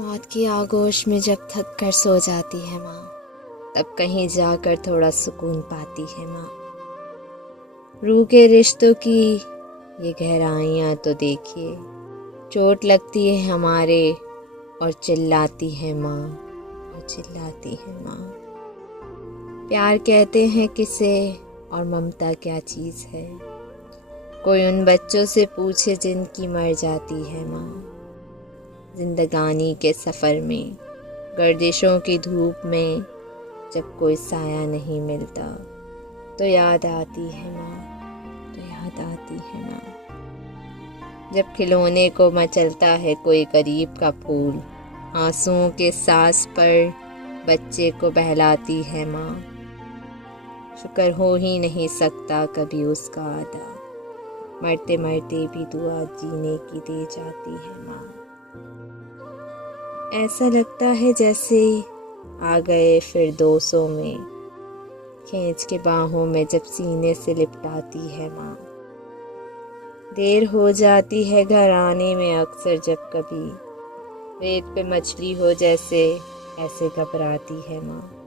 मौत की आगोश में जब थक कर सो जाती है माँ, तब कहीं जाकर थोड़ा सुकून पाती है माँ। रूह के रिश्तों की ये गहराइयाँ तो देखिए, चोट लगती है हमारे और चिल्लाती है माँ, और चिल्लाती है माँ। प्यार कहते हैं किसे और ममता क्या चीज़ है। कोई उन बच्चों से पूछे जिनकी मर जाती है माँ। जिंदगानी के सफ़र में, गर्दिशों की धूप में, जब कोई साया नहीं मिलता तो याद आती है माँ, तो याद आती है माँ। जब खिलौने को मचलता है कोई करीब का फूल, आंसुओं के सांस पर बच्चे को बहलाती है माँ। शुक्र हो ही नहीं सकता कभी उसका अदा, मरते मरते भी दुआ जीने की दे जाती है माँ। ऐसा लगता है जैसे आ गए फिरदौसों में, खींच के बाहों में जब सीने से लिपटाती है माँ। देर हो जाती है घर आने में अक्सर, जब कभी रेत पे मछली हो जैसे ऐसे घबराती है माँ।